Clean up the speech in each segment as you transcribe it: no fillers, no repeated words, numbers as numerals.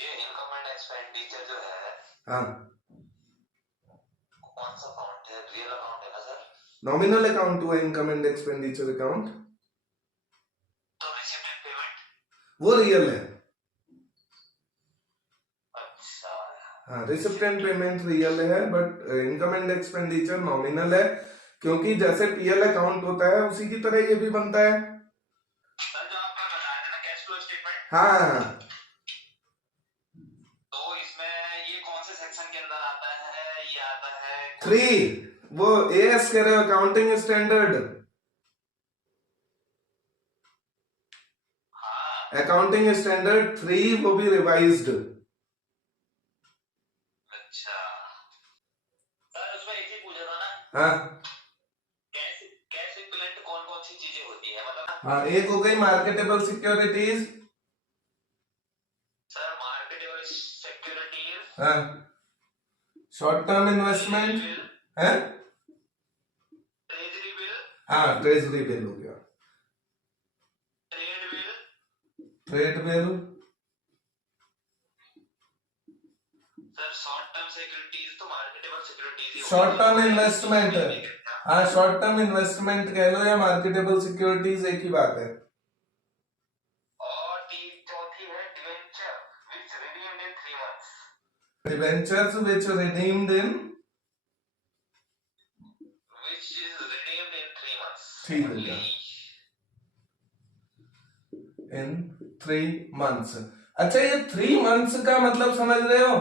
ये income and expenditure जो है, हाँ, कौन सा अकाउंट है? रियल अकाउंट है ना सर? नॉमिनल अकाउंट हुआ इनकम एंड एक्सपेंडिचर अकाउंट, तो रिसिप्ट एंड पेमेंट? वो रियल है। अच्छा, हाँ, रिसिप्ट एंड पेमेंट रियल है, but income and expenditure nominal है, क्योंकि जैसे पीएल अकाउंट होता है उसी की तरह ये भी बनता है। सर जो आपका बताया था ना कैश फ्लो स्टेटमेंट, हाँ, तो इसमें ये कौन से सेक्शन के अंदर आता है? ये आता है 3, वो एएस कह रहे हो, अकाउंटिंग स्टैंडर्ड, हाँ। अकाउंटिंग स्टैंडर्ड 3, वो भी रिवाइज्ड। अच्छा सर, उसमें एक ही पूछा था ना, हाँ कैश कैश इक्विवेलेंट कौन कौन सी चीजें होती है मतलब? हाँ, एक हो गई marketable securities, sir marketable securities, हाँ, शॉर्ट टर्म इन्वेस्टमेंट है, ट्रेजरी बिल, हाँ, ट्रेजरी बिल हो गया, trade bill, trade bill, sir short term securities तो मार्केटेबल सिक्योरिटीज ही शॉर्ट होगी। टर्म इन्वेस्टमेंट, हाँ, शॉर्ट टर्म इन्वेस्टमेंट कह लो या मार्केटेबल सिक्योरिटीज, एक ही बात है। और चौथी है debenture which redeemed in 3 months, debentures which redeemed in, which is redeemed in 3 months ठीक हो गया, इन 3 मंथ्स। अच्छा, ये 3 मंथ्स का मतलब समझ रहे हो?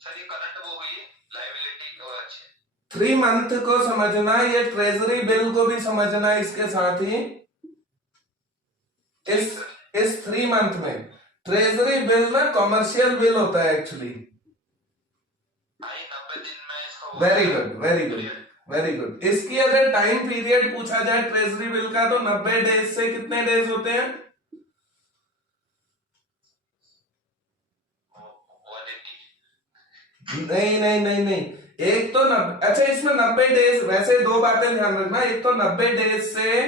सर ये करंट वो हुई लायबिलिटी को। अच्छे 3 मंथ को समझना, ये ट्रेजरी बिल को भी समझना इसके साथ ही। इस 3 मंथ में ट्रेजरी बिल ना कॉमर्शियल बिल होता है एक्चुअली। 90 दिन में इसका very good, very good, very good. इसकी अगर टाइम पीरियड पूछा जाए ट्रेजरी बिल का, तो 90 डेज से कितने डेज होते हैं? 180। नहीं नहीं नहीं नहीं, एक तो अच्छा, इसमें 90 डेज, वैसे दो बातें ध्यान रखना, एक तो 90 डेज से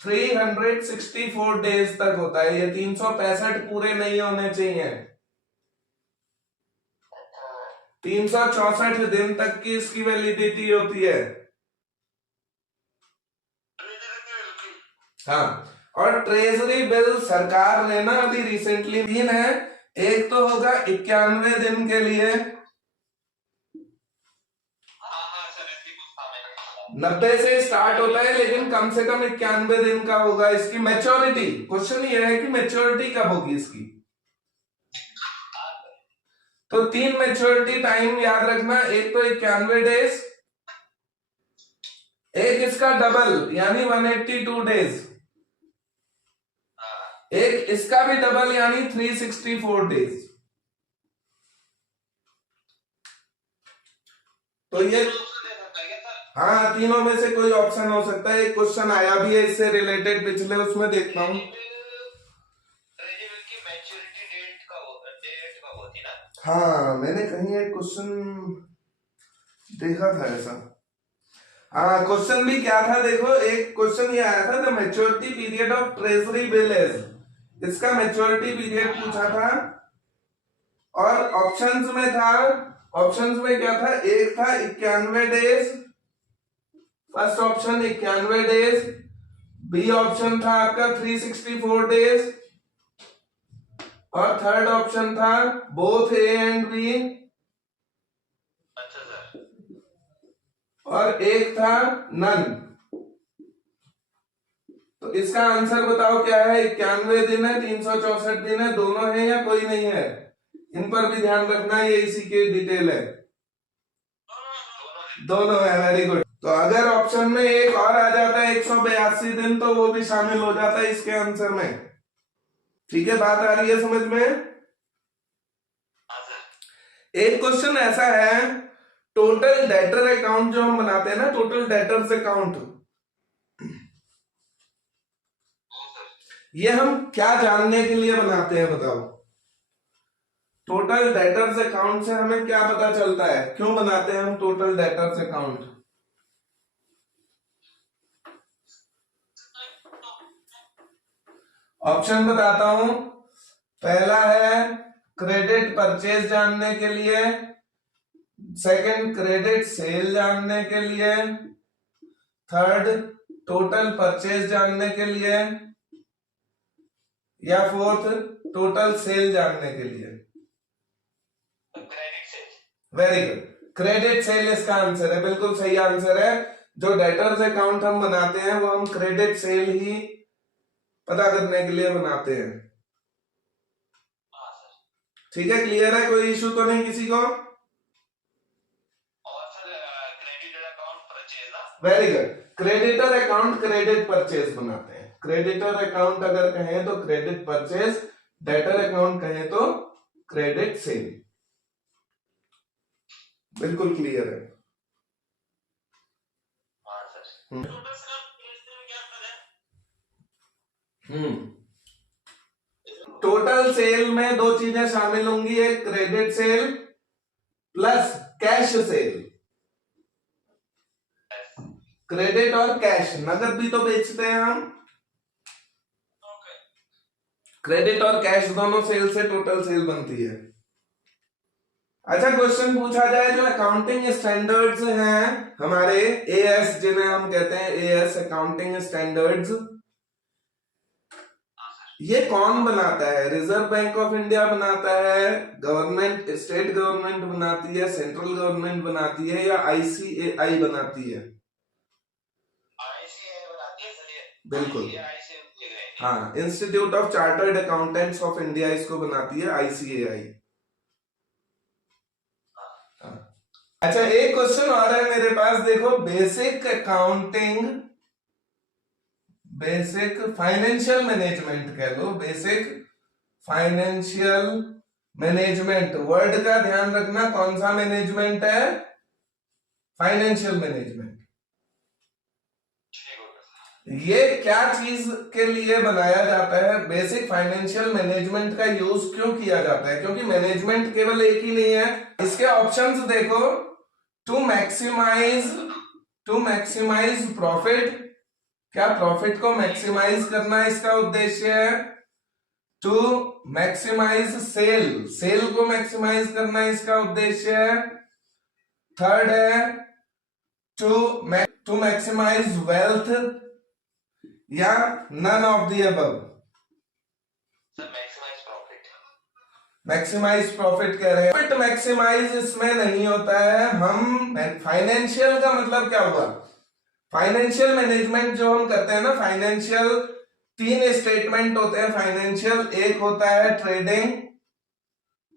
364 डेज तक होता है, ये 365 पूरे नहीं होने चाहिए, 364 दिन तक की इसकी वैलिडिटी होती है। हाँ, और ट्रेजरी बिल सरकार ने ना अभी रिसेंटली 3 है, एक तो होगा 91 दिन के लिए, 90 से स्टार्ट होता है लेकिन कम से कम 91 दिन का होगा इसकी मैच्योरिटी। क्वेश्चन ये है कि मैच्योरिटी कब होगी इसकी, तो 3 मैच्योरिटी टाइम याद रखना, एक तो 91 डेज, एक इसका डबल यानी 182 डेज, एक इसका भी डबल यानी 364 डेज। तो ये, हाँ, तीनों में से कोई ऑप्शन हो सकता है। एक क्वेश्चन आया भी है इससे रिलेटेड पिछले, उसमें देखता हूं। हाँ, मैंने कहीं एक क्वेश्चन देखा था ऐसा। हाँ, क्वेश्चन भी क्या था देखो, एक क्वेश्चन ये आया था, the maturity period of treasury bill is, इसका मैच्योरिटी पीरियड पूछा था, और ऑप्शंस में था, ऑप्शंस में क्या था, एक था 91 days, first option 91 days, B option था आपका 364 डेज, और थर्ड ऑप्शन था बोथ ए एंड बी, और एक था नन। तो इसका आंसर बताओ क्या है? 91 दिन है, 364 दिन है, दोनों है या कोई नहीं है? इन पर भी ध्यान रखना, ये इसी की डिटेल है, दोनों है। Very good. तो अगर ऑप्शन में एक और आ जाता है 182 दिन, तो वो भी शामिल हो जाता है इसके आंसर में। ठीक है, बात आ रही है समझ में? एक क्वेश्चन ऐसा है, टोटल डेटर अकाउंट जो हम बनाते हैं ना, टोटल डेटर्स अकाउंट, ये हम क्या जानने के लिए बनाते हैं बताओ? टोटल डेटर्स अकाउंट से हमें क्या पता चलता है, क्यों बनाते हैं हम टोटल डेटर्स अकाउंट? ऑप्शन बताता हूं, पहला है क्रेडिट परचेज जानने के लिए, सेकंड क्रेडिट सेल जानने के लिए, थर्ड टोटल परचेज जानने के लिए, या फोर्थ टोटल सेल जानने के लिए। Credit sale. Very good, credit sale इसका आंसर है, बिल्कुल सही आंसर है। जो डेटर्स अकाउंट हम बनाते हैं वो हम क्रेडिट सेल ही पता करने के लिए बनाते हैं। ठीक है, क्लियर है, कोई इशू तो नहीं किसी को? और सर क्रेडिटर अकाउंट परचेज ना। Very good, creditor account credit purchase बनाते हैं। क्रेडिटर अकाउंट अगर कहें तो क्रेडिट परचेज, डेटर अकाउंट कहें तो क्रेडिट सेल। बिल्कुल क्लियर है। हाँ सर। टोटल सेल में दो चीजें शामिल होंगी, एक credit sale plus cash cell. Credit और कैश, नगद भी तो बेचते हैं हम। क्रेडिट और कैश दोनों सेल से टोटल सेल बनती है। अच्छा, क्वेश्चन पूछा जाए जो अकाउंटिंग स्टैंडर्ड्स हैं हमारे एएस, जिन्हें हम कहते हैं एएस अकाउंटिंग स्टैंडर्ड्स, ये कौन बनाता है? रिजर्व बैंक ऑफ इंडिया बनाता है, गवर्नमेंट स्टेट गवर्नमेंट बनाती है, सेंट्रल गवर्नमेंट बनाती है, या आईसीएआई बनाती है? आईसीएआई बनाती है सर ये। बिल्कुल, आईसीएआई। हाँ, institute of chartered accountants of India इसको बनाती है, आईसीएआई। अच्छा, एक क्वेश्चन और है मेरे पास, देखो, basic accounting, basic financial management कह लो, बेसिक फाइनेंशियल मैनेजमेंट, वर्ड का ध्यान रखना, कौन सा मैनेजमेंट है? Financial management. ये क्या चीज के लिए बनाया जाता है? बेसिक फाइनेंशियल मैनेजमेंट का यूज क्यों किया जाता है? क्योंकि मैनेजमेंट केवल एक ही नहीं है। इसके ऑप्शंस देखो, टू मैक्सिमाइज प्रॉफिट, क्या प्रॉफिट को मैक्सिमाइज करना इसका उद्देश्य है? टू मैक्सिमाइज सेल, सेल को मैक्सिमाइज करना इसका उद्देश्य है। थर्ड है टू मैक्सिमाइज वेल्थ, या none of the above? Maximise profit. Maximise profit कह रहे हैं। प्रॉफिट मैक्सिमाइज इसमें नहीं होता है। हम फाइनेंशियल का मतलब क्या हुआ? फाइनेंशियल मैनेजमेंट जो हम करते हैं ना, फाइनेंशियल तीन स्टेटमेंट होते हैं फाइनेंशियल, एक होता है ट्रेडिंग,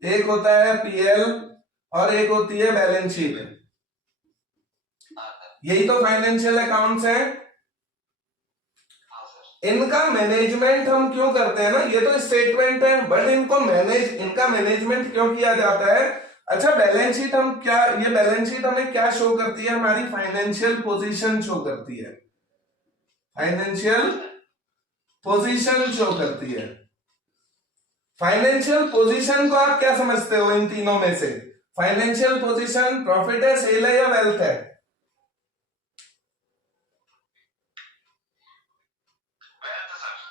एक होता है पीएल, और एक होती है बैलेंस शीट। यही तो फाइनेंशियल अकाउंट्स हैं। इनका मैनेजमेंट हम क्यों करते हैं ना, ये तो स्टेटमेंट है, बट इनका मैनेजमेंट क्यों किया जाता है? अच्छा, बैलेंस शीट हम क्या, ये बैलेंस शीट हमें क्या शो करती है? हमारी फाइनेंशियल पोजीशन शो करती है, फाइनेंशियल पोजीशन शो करती है। फाइनेंशियल पोजीशन को आप क्या समझते हो इन तीनों में से? फाइनेंशियल पोजीशन प्रॉफिट है, सेल है, या वेल्थ है?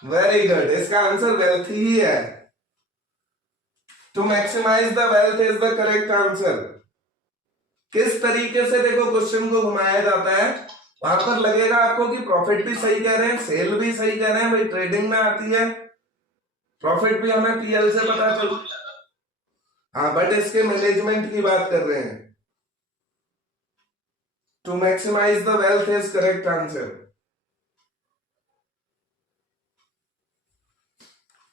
वेरी गुड, इसका आंसर वेल्थ ही है। To maximise the wealth is the correct answer. किस तरीके से देखो क्वेश्चन को घुमाया जाता है, वहां पर लगेगा आपको कि प्रॉफिट भी सही कह रहे हैं, सेल भी सही कह रहे हैं, भाई ट्रेडिंग में आती है, प्रॉफिट भी हमें पीएल से पता चल, हाँ, बट इसके मैनेजमेंट की बात कर रहे हैं। To maximise the wealth is correct answer.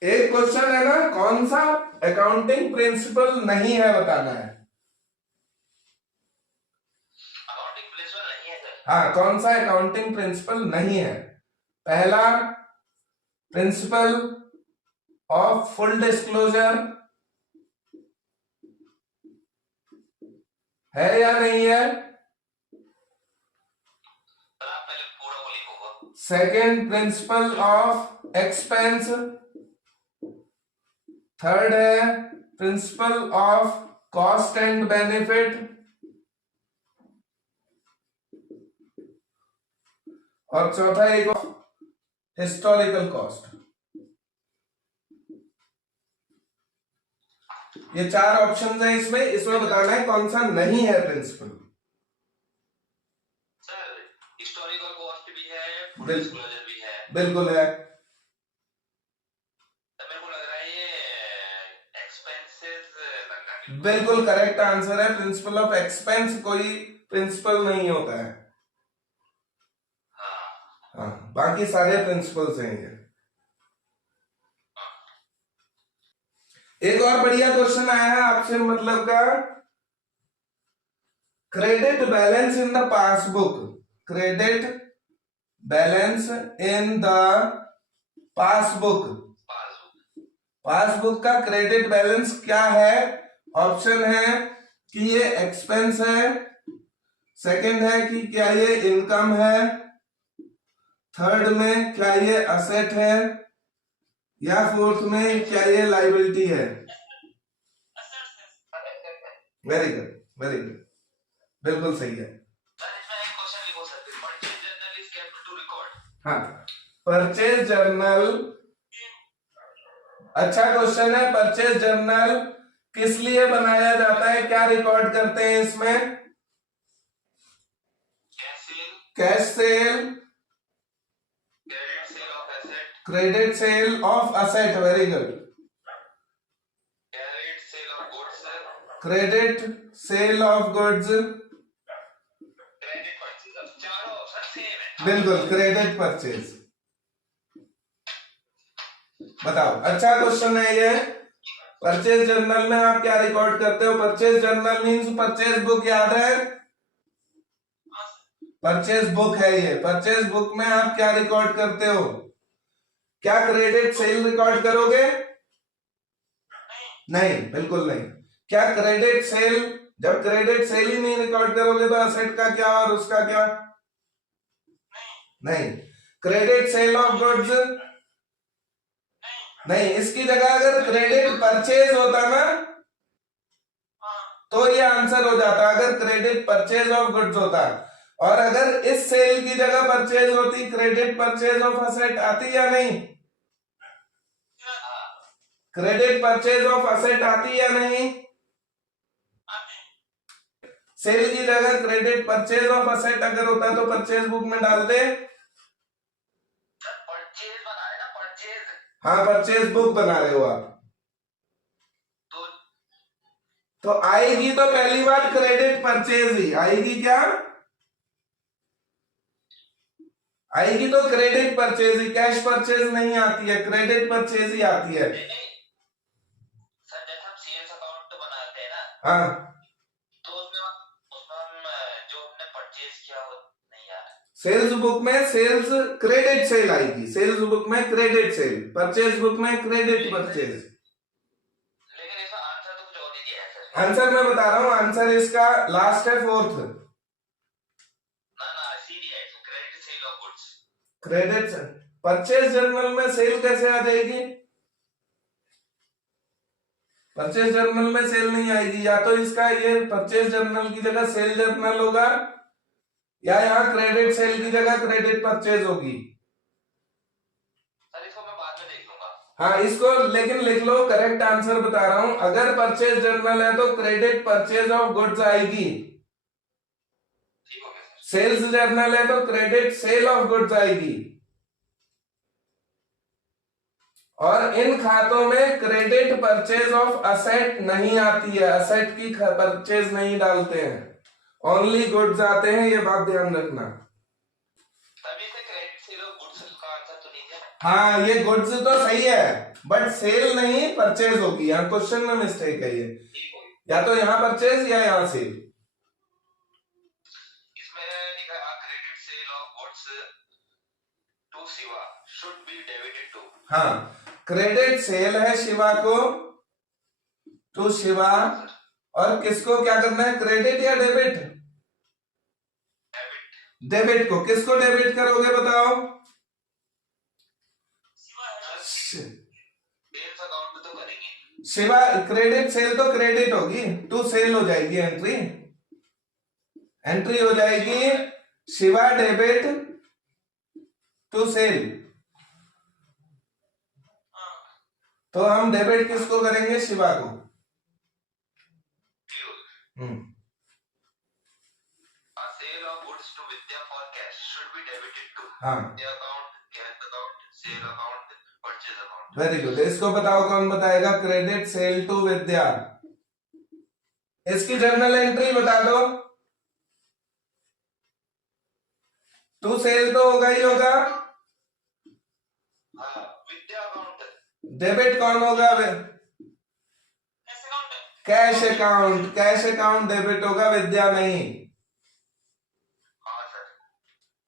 एक क्वेश्चन है ना, कौन सा अकाउंटिंग प्रिंसिपल नहीं है, बताना है। अकाउंटिंग प्रिंसिपल नहीं है सर। हाँ, कौन सा अकाउंटिंग प्रिंसिपल नहीं है? पहला, प्रिंसिपल ऑफ फुल डिस्क्लोजर है या नहीं है? आप पहले पूरा वो लिखो। Second, principle of expense. Third है principle of cost and benefit, और चौथा एक हिस्टोरिकल कॉस्ट। ये 4 ऑप्शन है इसमें, इसमें बताना है कौन सा नहीं है प्रिंसिपल। सर हिस्टोरिकल कॉस्ट भी है, फुल बिल- डिस्क्लोजर भी है। बिल्कुल है। तो मेरे को लग रहा है ये एक्सपेंसेस लग रहा है। बिल्कुल करेक्ट आंसर है, प्रिंसिपल ऑफ एक्सपेंस कोई प्रिंसिपल नहीं होता है। हाँ हाँ, बाकी सारे प्रिंसिपल्स हैं ये। एक और बढ़िया क्वेश्चन आया है आपसे मतलब का, credit balance in the passbook, credit balance in the passbook, passbook का क्रेडिट बैलेंस क्या है? ऑप्शन है कि ये एक्सपेंस है, सेकंड है कि क्या ये इनकम है, थर्ड में क्या ये असेट है, या फोर्थ में क्या ये लाइबिलिटी है? वेरी गुड, वेरी गुड, बिल्कुल सही है। सर इसमें एक क्वेश्चन लिखो sir, purchase journal is kept to record. हाँ, परचेज जर्नल, अच्छा क्वेश्चन है। परचेज जर्नल किस लिए बनाया जाता है, क्या रिकॉर्ड करते हैं इसमें? Cash cell, credit sale of asset, very good, credit sale of goods, चारों ऑप्शन सेम है। बिल्कुल क्रेडिट परचेज। बताओ, अच्छा क्वेश्चन है ये। परचेज जर्नल में आप क्या रिकॉर्ड करते हो? Purchase journal means purchase book, याद है? परचेज बुक है ये। परचेज बुक में आप क्या रिकॉर्ड करते हो? क्या क्रेडिट सेल रिकॉर्ड करोगे? नहीं, बिल्कुल नहीं। क्या क्रेडिट सेल, जब क्रेडिट सेल ही नहीं रिकॉर्ड करोगे तो असेट का क्या और उसका क्या? नहीं। क्रेडिट सेल ऑफ गुड्स, नहीं। इसकी जगह अगर क्रेडिट परचेज होता ना तो ये आंसर हो जाता, अगर क्रेडिट परचेज ऑफ गुड्स होता। और अगर इस सेल की जगह परचेज होती, क्रेडिट परचेज ऑफ असेट आती या नहीं? क्रेडिट परचेज ऑफ असेट आती या नहीं? सेल की जगह क्रेडिट परचेज ऑफ असेट अगर होता तो परचेज बुक में डालते। परचेज बना रहे ना, परचेज। हाँ, परचेज बुक बना रहे हो आप, तो आएगी तो पहली बात क्रेडिट परचेज ही आएगी। क्या आएगी? तो क्रेडिट परचेज ही, कैश परचेज नहीं आती है, क्रेडिट परचेज ही आती है। सर जब हम सेल्स अकाउंट बनाते हैं ना, हाँ, तो उसमें हम जो हमने परचेज किया वो नहीं आ रहा। सेल्स बुक में सेल्स क्रेडिट सेल आएगी, सेल्स बुक में क्रेडिट सेल, परचेज बुक में क्रेडिट परचेज। लेकिन इसका आंसर तो कुछ और ही दिया है सर। आंसर मैं बता रहा हूं, आंसर इसका लास्ट है, फोर्थ। ना सी दिया है, credit sale of goods. Credit purchase journal में सेल कैसे आ जाएगी? परचेज जर्नल में सेल नहीं आएगी। या तो इसका ये परचेज जर्नल की जगह सेल जर्नल होगा, या यहाँ क्रेडिट सेल की जगह क्रेडिट परचेज होगी। सर इसको मैं बाद में देख लूंगा। हाँ, इसको लेकिन लिख लो, करेक्ट आंसर बता रहा हूं। अगर परचेज जर्नल है तो क्रेडिट परचेज ऑफ गुड्स आएगी, ठीक हो गया सर। सेल्स जर्नल है तो क्रेडिट सेल ऑफ गुड्स आएगी। और इन खातों में क्रेडिट परचेज ऑफ असेट नहीं आती है, असेट की परचेज नहीं डालते हैं, ओनली गुड्स आते हैं, ये बात ध्यान रखना। तभी से क्रेडिट सेल ऑफ गुड्स का आंसर तो नहीं है। हाँ, ये गुड्स तो सही है, बट सेल नहीं परचेज होगी। यहाँ क्वेश्चन में मिस्टेक है ये, या तो यहाँ परचेज या यहाँ सेल। इसमें लिखा है credit sale of goods to Shiva should be debited to. हाँ, क्रेडिट सेल है शिवा को, टू शिवा, और किसको क्या करना है, क्रेडिट या डेबिट? डेबिट को। किसको डेबिट करोगे बताओ? सेल्स अकाउंट तो करेंगे। शिवा, क्रेडिट सेल तो क्रेडिट होगी, टू सेल हो जाएगी, एंट्री एंट्री हो जाएगी शिवा डेबिट टू सेल। तो हम डेबिट किसको करेंगे? शिवा को। A sale of goods to Vidya for cash should be debited to हाँ Vidya account, cash account, sale account, purchase account. Very good. इसको बताओ, कौन बताएगा? क्रेडिट सेल टू विद्या। इसकी जर्नल एंट्री बता दो। टू सेल तो होगा ही होगा। हाँ, विद्या अकाउंट। डेबिट कौन होगा? Cash account. Cash account debit होगा, विद्या नहीं। हाँ सर।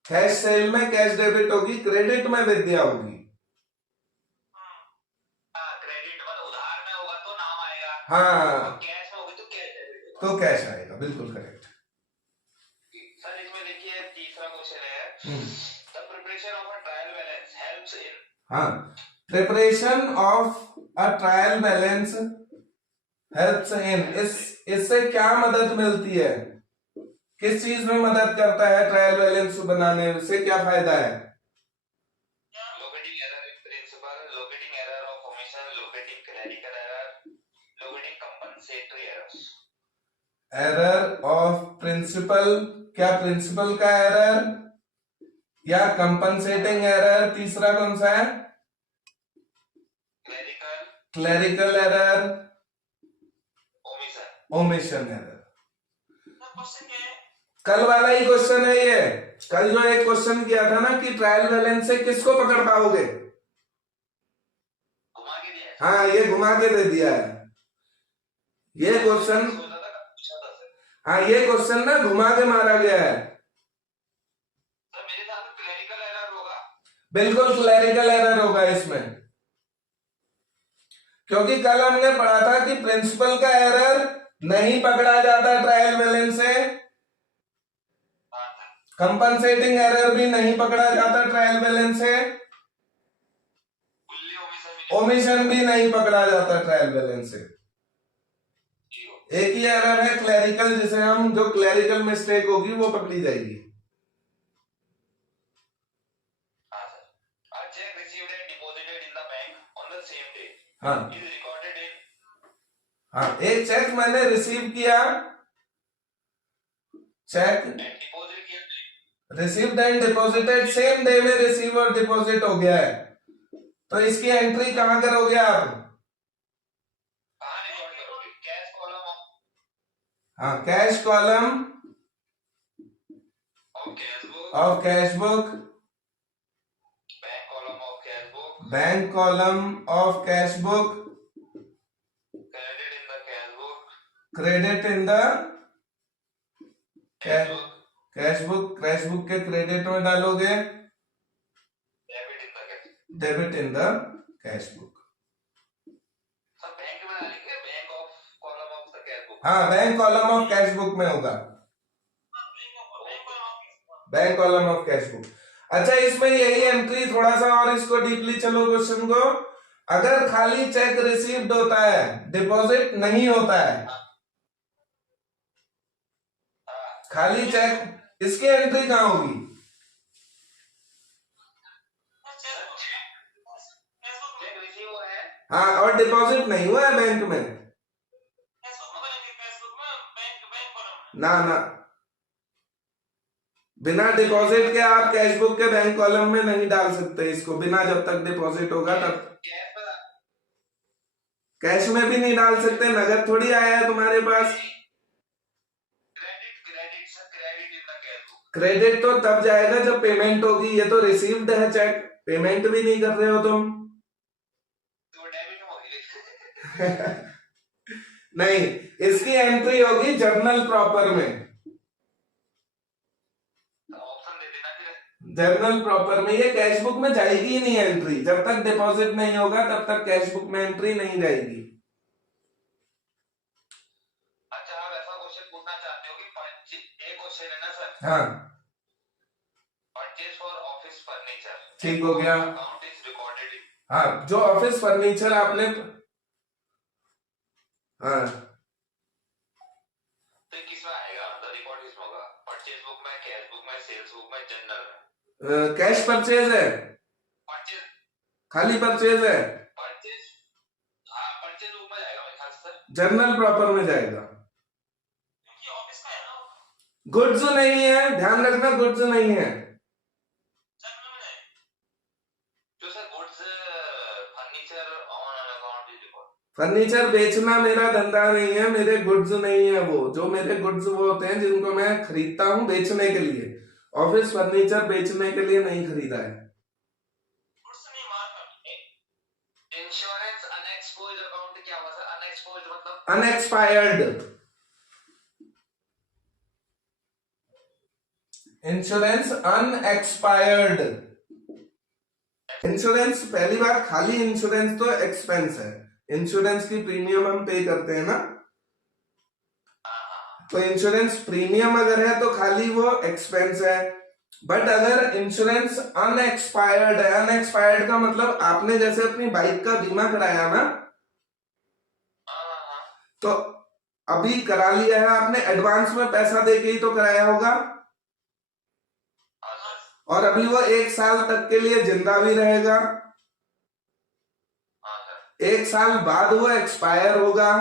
कैश सेल में कैश डेबिट होगी, क्रेडिट में विद्या होगी। क्रेडिट मतलब उधार में होगा तो नाम आएगा। हाँ, कैश में होगी तो कैश डेबिट होगा। तो कैश आएगा, बिल्कुल करेक्ट। सर इसमें देखिए तीसरा क्वेश्चन है, the preparation of a trial balance helps in. हाँ, preparation of a trial balance helps in, इससे क्या मदद मिलती है? किस चीज में मदद करता है ट्रायल बैलेंस बनाने में? उससे क्या फायदा है? Locating error in principle, locating error of omission, locating clerical error, locating compensatory errors. Error of principle, क्या प्रिंसिपल का एरर या कंपनसेटिंग एरर? तीसरा कौन सा है? Clerical error, omission error. कल वाला ही क्वेश्चन है ये। कल जो एक क्वेश्चन किया था ना कि ट्रायल बैलेंस से किसको पकड़ पाओगे, घुमा के दिया है। हाँ ये घुमा के दे दिया है ये क्वेश्चन। हाँ ये क्वेश्चन ना घुमा के मारा गया है। सर मेरे ख्याल में क्लरिकल एरर होगा। बिल्कुल क्लरिकल एरर होगा इसमें, क्योंकि कल हमने पढ़ा था कि प्रिंसिपल का एरर नहीं पकड़ा जाता ट्रायल बैलेंस से, कंपनसेटिंग एरर भी नहीं पकड़ा जाता ट्रायल बैलेंस से, ओमिशन भी नहीं पकड़ा जाता ट्रायल बैलेंस से। एक ही एरर है क्लरिकल, जिसे हम, जो क्लरिकल मिस्टेक होगी वो पकड़ी जाएगी। हाँ हाँ, एक चेक मैंने रिसीव किया, check received and deposited same day में रिसीव और डिपॉजिट हो गया है, तो इसकी एंट्री कहां करोगे आप? हाँ, cash column of cash book, bank column of cash book, credit in the cash book. Cash book के क्रेडिट में डालोगे, debit in the cash book. हाँ, bank column of cash book में होगा, bank column of cash book. अच्छा, इसमें यही entry, थोड़ा सा और इसको डीपली चलो क्वेश्चन को। अगर खाली चेक रिसीव्ड होता है, डिपॉजिट नहीं होता है, खाली चेक, इसकी एंट्री कहां होगी? हाँ, और डिपॉजिट नहीं हुआ है बैंक में, ना ना, बिना डिपॉजिट के आप कैश बुक के बैंक कॉलम में नहीं डाल सकते इसको, बिना जब तक डिपॉजिट होगा तब। कैश में भी नहीं डाल सकते, नगद थोड़ी आया है तुम्हारे पास। क्रेडिट तो तब जाएगा जब पेमेंट होगी, ये तो रिसीव्ड है चेक, पेमेंट भी नहीं कर रहे हो तुम। नहीं, इसकी एंट्री होगी जर्नल प्रॉपर में, जर्नल प्रॉपर में। ये कैश बुक में जाएगी ही नहीं एंट्री, जब तक डिपॉजिट नहीं होगा तब तक कैश बुक में एंट्री नहीं जाएगी। अच्छा, आप ऐसा क्वेश्चन पूछना चाहते हो कि एक क्वेश्चन है ना सर, हाँ, परचेज फॉर ऑफिस फर्नीचर, ठीक हो गया। Account is recorded in. हाँ, जो ऑफिस फर्नीचर आपने, हाँ, तो किसमें आएगा? द रिकॉर्ड किसमें होगा? परचेज बुक में, कैश बुक में, सेल्स बुक में, जनरल में? कैश परचेज है, परचेज, खाली परचेज है, परचेज, हाँ परचेज बुक में जाएगा मेरे ख्याल से। जर्नल प्रॉपर में जाएगा। गुड्स नहीं है, ध्यान रखना, गुड्स नहीं है। जो sir goods furniture on account is record. Furniture बेचना मेरा धंधा नहीं है, मेरे गुड्स नहीं है वो। जो मेरे गुड्स वो होते हैं जिनको मैं खरीदता हूँ बेचने के लिए। ऑफिस फर्नीचर बेचने के लिए नहीं खरीदा है। गुड्स नहीं मार्क। इंश्योरेंस अनएक्सपोज्ड अकाउंट क्या हुआ सर? अनएक्सपोज्ड मतलब अनएक्सपायर्ड। Insurance unexpired. इंश्योरेंस पहली बात, खाली इंश्योरेंस तो एक्सपेंस है। इंश्योरेंस की प्रीमियम हम पे करते हैं ना, तो इंश्योरेंस प्रीमियम अगर है तो खाली वो एक्सपेंस है। बट अगर इंश्योरेंस अनएक्सपायर्ड है, अनएक्सपायर्ड का मतलब आपने जैसे अपनी बाइक का बीमा कराया ना, तो अभी करा लिया है आपने, एडवांस में पैसा देके ही तो कराया होगा, और अभी वो 1 साल तक के लिए जिंदा भी रहेगा। 1 साल बाद वो एक्सपायर होगा,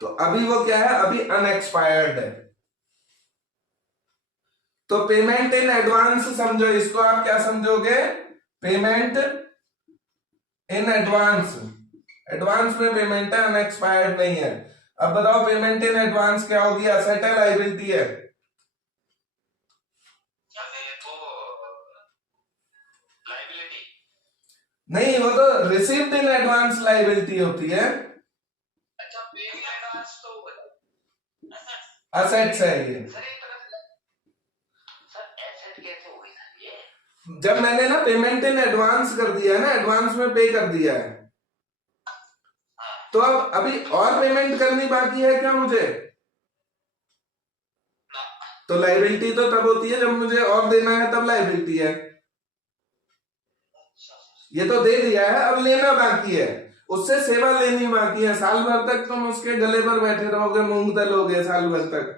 तो अभी वो क्या है, अभी अनएक्सपायर्ड है। तो पेमेंट इन एडवांस समझो इसको, आप क्या समझोगे? Payment in advance. एडवांस में पेमेंट है, अनएक्सपायर्ड नहीं है। अब बताओ पेमेंट इन एडवांस क्या होगी? असेट है, लायबिलिटी है? नहीं, वो तो रिसीव्ड इन एडवांस लायबिलिटी होती है। अच्छा, पेड इन एडवांस तो असेट्स है ये। सर एसेट कैसे हो गई सर ये? जब मैंने ना पेमेंट इन एडवांस कर दिया है ना, एडवांस में पे कर दिया है, तो अब अभी और पेमेंट करनी बाकी है क्या मुझे? तो लायबिलिटी तो तब होती है जब मुझे और देना है, तब लायबिलिटी है। ये तो दे दिया है, अब लेना बाकी है, उससे सेवा लेनी बाकी है। साल भर तक तुम उसके गले पर बैठे रहोगे, मूंग तलोगे साल भर तक,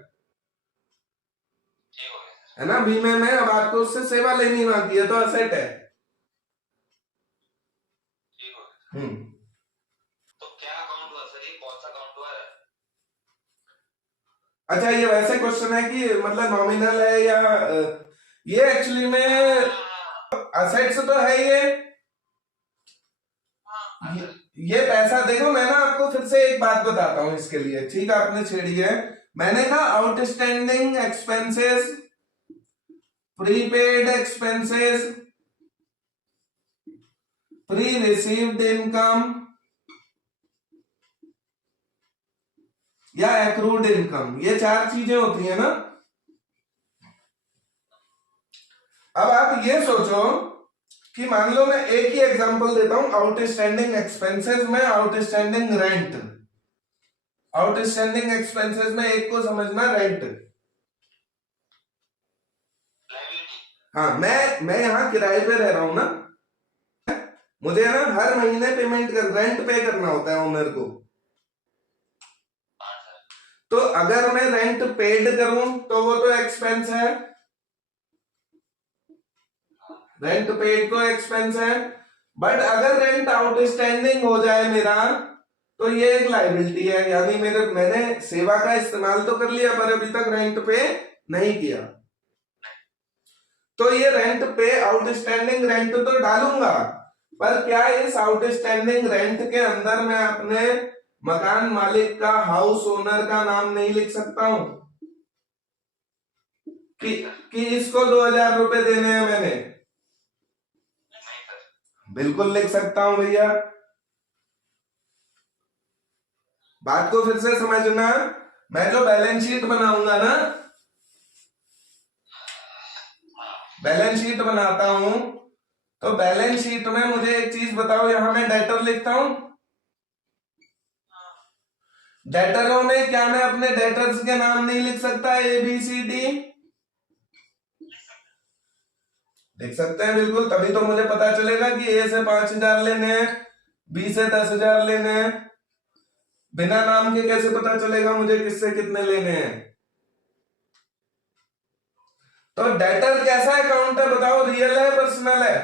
है ना, बीमे में। अब आपको उससे सेवा लेनी बाकी है, तो असेट है। तो क्या अकाउंट हुआ सर? ये कौन सा अकाउंट हुआ है? अच्छा, ये वैसे क्वेश्चन है कि मतलब नॉमिनल है या ये एक्चुअली में असेट्स तो है ये पैसा। देखो मैं ना आपको फिर से एक बात बताता हूं इसके लिए, ठीक है, आपने छेड़ी है। मैंने कहा outstanding expenses, prepaid expenses, pre received income या एक्रूड इनकम, ये 4 चीजें होती है ना। अब आप ये सोचो कि मान लो मैं एक ही एग्जांपल देता हूं, आउटस्टैंडिंग एक्सपेंसेस में आउटस्टैंडिंग रेंट। आउटस्टैंडिंग एक्सपेंसेस में एक को समझना रेंट। हाँ, मैं यहाँ किराए पे रह रहा हूं ना, मुझे ना हर महीने पेमेंट कर, रेंट पे करना होता है ओनर को। तो अगर मैं रेंट पेड करूं तो वो तो एक्सपेंस है, रेंट पेड तो एक्सपेंस है। बट अगर रेंट आउटस्टैंडिंग हो जाए मेरा, तो ये एक लायबिलिटी है, यानी मैंने सेवा का इस्तेमाल तो कर लिया पर अभी तक रेंट पे नहीं किया। तो ये रेंट पे आउटस्टैंडिंग रेंट तो डालूंगा, पर क्या इस आउटस्टैंडिंग रेंट के अंदर मैं अपने मकान मालिक का, हाउस ओनर का नाम नहीं लिख सकता हूं कि इसको 2000 रुपए देने हैं मैंने? बिल्कुल लिख सकता हूं भैया। बात को फिर से समझना, मैं जो बैलेंस शीट बनाऊंगा ना, बैलेंस शीट बनाता हूं, तो बैलेंस शीट में मुझे एक चीज बताओ, यहां मैं डेटर लिखता हूं, डेटरों में क्या मैं अपने डेटर्स के नाम नहीं लिख सकता? ABCD लिख सकते हैं, बिल्कुल। तभी तो मुझे पता चलेगा कि A से 5000 लेने हैं, B से 10,000 लेने हैं। बिना नाम के कैसे पता चलेगा मुझे किससे कितने लेने हैं? तो डेटर कैसा अकाउंट है बताओ, रियल है पर्सनल है?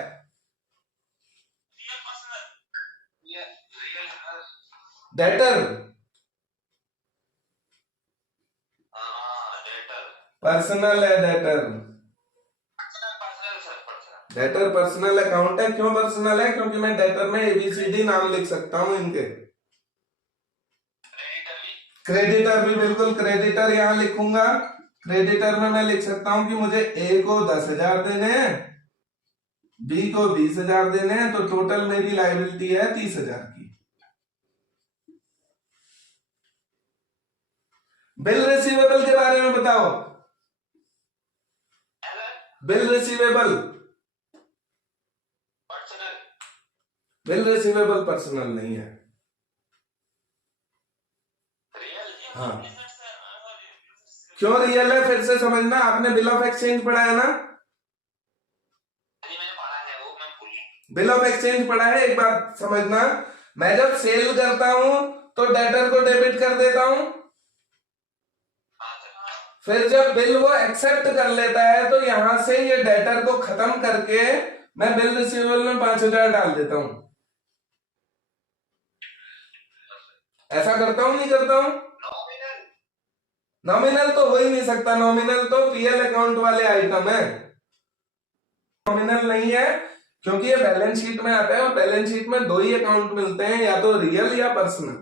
डेटर पर्सनल है debtor. Personal sir, personal. Debtor personal account है। क्यों पर्सनल है? क्योंकि मैं डेटर में ABCD नाम लिख सकता हूं इनके। क्रेडिटर भी बिल्कुल, क्रेडिटर यहां लिखूंगा। क्रेडिटर में मैं लिख सकता हूं कि मुझे A को 10,000 देने हैं, B को 20,000 देने हैं, तो टोटल मेरी लायबिलिटी है 30,000 की। बिल रिसीवेबल के बारे में बताओ। Bill receivable, personal. Bill receivable personal नहीं है। रियल? हाँ, क्यों रियल है? फिर से समझना। आपने बिल ऑफ एक्सचेंज पढ़ा है ना? मैंने पढ़ा है, वो मैं भूल गया। बिल ऑफ एक्सचेंज पढ़ा है। एक बात समझना, मैं जब सेल करता हूं तो डेटर को डेबिट कर देता हूं, फिर जब बिल वो एक्सेप्ट कर लेता है तो यहां से ये डेटर को खत्म करके मैं बिल रिसीवेबल में 5,000 डाल देता हूं। ऐसा करता हूं नहीं करता हूं? नॉमिनल तो हो ही नहीं सकता। नॉमिनल तो PL अकाउंट वाले आइटम है, नॉमिनल नहीं है, क्योंकि ये बैलेंस शीट में आता है और बैलेंस शीट में दो ही अकाउंट मिलते हैं, या तो रियल या पर्सनल।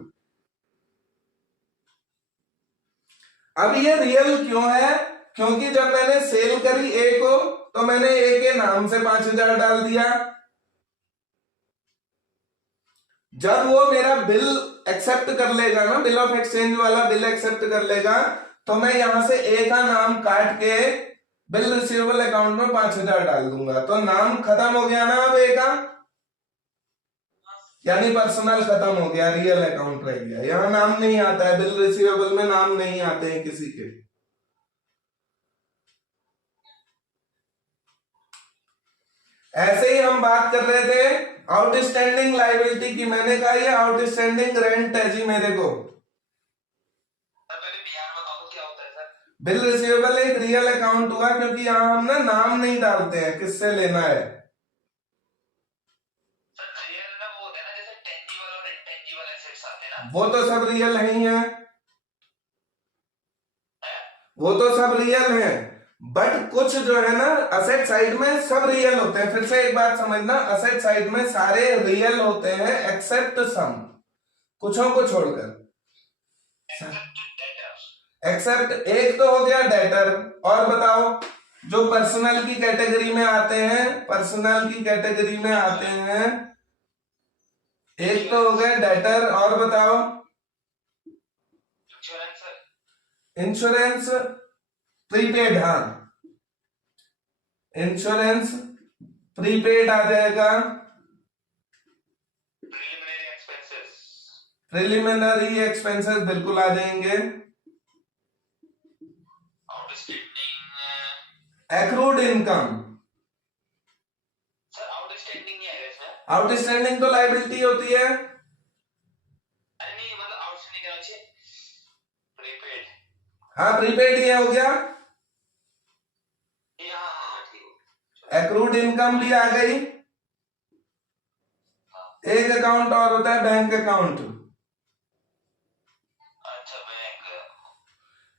अब ये रियल क्यों है? क्योंकि जब मैंने सेल करी A को तो मैंने A के नाम से 5,000 डाल दिया। जब वो मेरा बिल एक्सेप्ट कर लेगा ना, बिल ऑफ एक्सचेंज वाला बिल एक्सेप्ट कर लेगा, तो मैं यहां से A का नाम काट के बिल रिसीवेबल अकाउंट में 5,000 डाल दूंगा, तो नाम खत्म हो गया ना अब A का, यानी पर्सनल खत्म हो गया, रियल अकाउंट रह गया। यहां नाम नहीं आता है, बिल रिसीवेबल में नाम नहीं आते हैं किसी के। ऐसे ही हम बात कर रहे थे आउटस्टैंडिंग लायबिलिटी की। मैंने कहा ये आउटस्टैंडिंग रेंट है जी मेरे को। पहले बिहार बताओ क्या होता है सर? बिल रिसीवेबल एक रियल अकाउंट हुआ, क्योंकि यहां हम ना नाम नहीं डालते हैं किससे लेना है। सर रियल ना वो होता है ना, जैसे टेंजिबल और इंटेंजिबल एसेट्स आते हैं ना, वो तो सब रियल ही है, वो तो सब रियल है, बट कुछ जो है ना असेट साइड में सब रियल होते हैं। फिर से एक बात समझना, असेट साइड में सारे रियल होते हैं एक्सेप्ट सम, कुछों को छोड़कर। एक्सेप्ट एक तो हो गया डेटर। और बताओ जो पर्सनल की कैटेगरी में आते हैं, पर्सनल की कैटेगरी में आते हैं, एक तो हो गया डेटर, और बताओ। इंश्योरेंस प्रीपेड, हाँ इंश्योरेंस प्रीपेड आ जाएगा। प्रिलिमिनरी एक्सपेंसेस बिल्कुल आ जाएंगे। एक्रूड इनकम, सर आउटस्टैंडिंग नहीं है इसमें? आउटस्टैंडिंग तो लायबिलिटी होती है। अरे नहीं, मतलब आउटस्टैंडिंग क्या होती है? प्रीपेड। हाँ प्रीपेड ये हो गया। हाँ ठीक है। एक्रूड इनकम भी आ गई। एक अकाउंट और होता है बैंक अकाउंट। अच्छा, बैंक।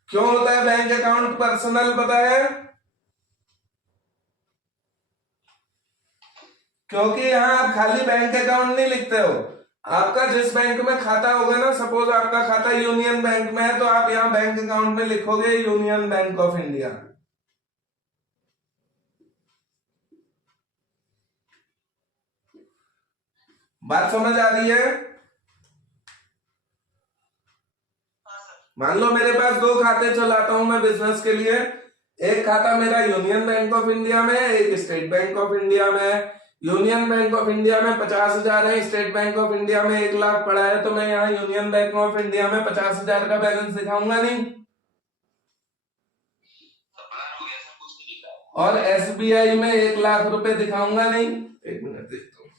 क्यों होता है बैंक अकाउंट पर्सनल, पता है? क्योंकि यहां आप खाली बैंक अकाउंट नहीं लिखते हो, आपका जिस बैंक में खाता होगा ना, सपोज आपका खाता यूनियन बैंक में है, तो आप यहां बैंक अकाउंट में लिखोगे यूनियन बैंक ऑफ इंडिया। बात समझ आ रही है? मान लो मेरे पास दो खाते चलाता हूं मैं बिजनेस के लिए। एक खाता मेरा यूनियन बैंक ऑफ इंडिया में है, एक स्टेट बैंक ऑफ इंडिया में है। यूनियन बैंक ऑफ इंडिया में 50,000 है, स्टेट बैंक ऑफ इंडिया में 1,00,000 पड़ा है, तो मैं यहाँ यूनियन बैंक ऑफ इंडिया में 50,000 का बैलेंस दिखाऊंगा नहीं, और SBI में 1,00,000 रुपए दिखाऊंगा नहीं। एक मिनट देखता हूँ।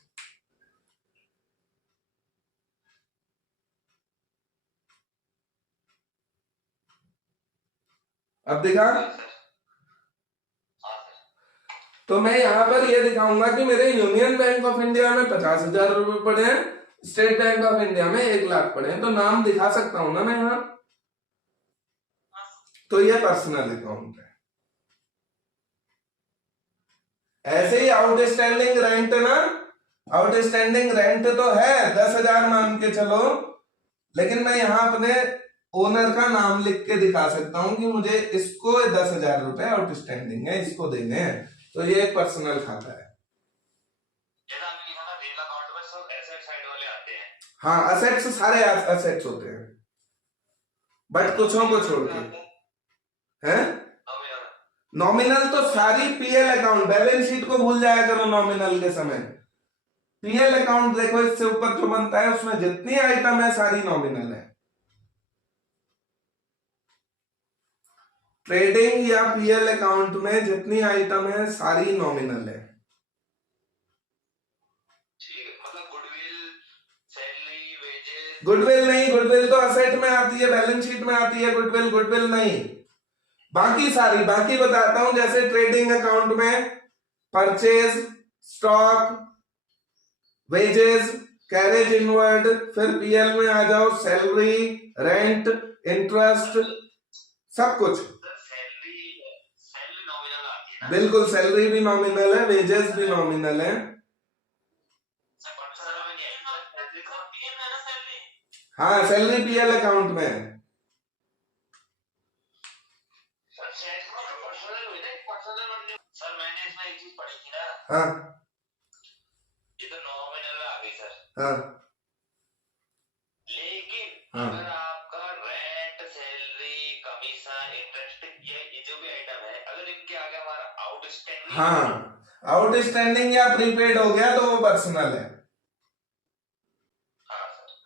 अब दिखा? तो मैं यहां पर ये दिखाऊंगा कि मेरे यूनियन बैंक ऑफ इंडिया में 50,000 रुपए पड़े हैं, स्टेट बैंक ऑफ इंडिया में 1,00,000 पड़े हैं, तो नाम दिखा सकता हूं ना मैं यहां। तो ये पर्सनल अकाउंट है। ऐसे ही आउटस्टैंडिंग रेंट ना, आउटस्टैंडिंग रेंट तो है 10,000 मान के चलो, लेकिन मैं यहाँ अपने ओनर का नाम लिख के दिखा सकता हूँ कि मुझे इसको 10,000 रुपए आउटस्टैंडिंग है, इसको देने हैं, तो ये एक पर्सनल खाता है। हाँ, असेट्स सारे असेट्स होते हैं, बट कुछों को छोड़ के हैं। नॉमिनल तो सारी पीएल अकाउंट, बैलेंस शीट को भूल जाया करो नॉमिनल के समय। पीएल अकाउंट देखो, इससे ऊपर जो बनता है उसमें जितनी आइटम है सारी नॉमिनल है। ट्रेडिंग या पीएल अकाउंट में जितनी आइटम है सारी नॉमिनल है। गुडविल नहीं, गुडविल तो असेट में आती है, बैलेंस शीट में आती है, गुडविल गुडविल नहीं। बाकी सारी, बाकी बताता हूं, जैसे ट्रेडिंग अकाउंट में purchase, stock, wages, carriage inward, फिर पीएल में आ जाओ सैलरी, रेंट, इंटरेस्ट, सब कुछ। बिल्कुल, सैलरी भी नॉमिनल है, वेजेस भी नॉमिनल है। हाँ, सैलरी पीएल अकाउंट में है। सर मैंने इसमें एक चीज पढ़ी थी ना। हाँ, ये तो नॉमिनल में आ गई सर। हाँ, लेकिन हाँ, अगर आपका रेंट, सैलरी, कमीशन, इंटरेस्ट, ये जो भी आइटम है, अगर इनके आगे हमारा आउटस्टैंडिंग, हाँ, आउटस्टैंडिंग या प्रीपेड हो गया तो वो पर्सनल है।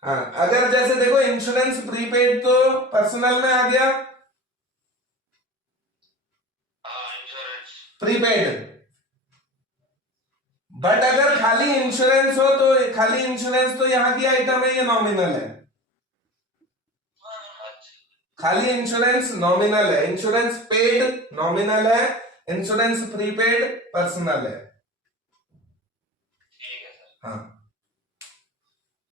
हाँ, अगर जैसे देखो इंश्योरेंस प्रीपेड तो पर्सनल में आ गया, इंश्योरेंस प्रीपेड। बट अगर खाली इंश्योरेंस हो तो खाली इंश्योरेंस तो यहाँ की आइटम है, ये नॉमिनल है। खाली इंश्योरेंस नॉमिनल है, इंश्योरेंस पेड नॉमिनल है, इंश्योरेंस प्रीपेड पर्सनल है। ठीक है सर। हाँ।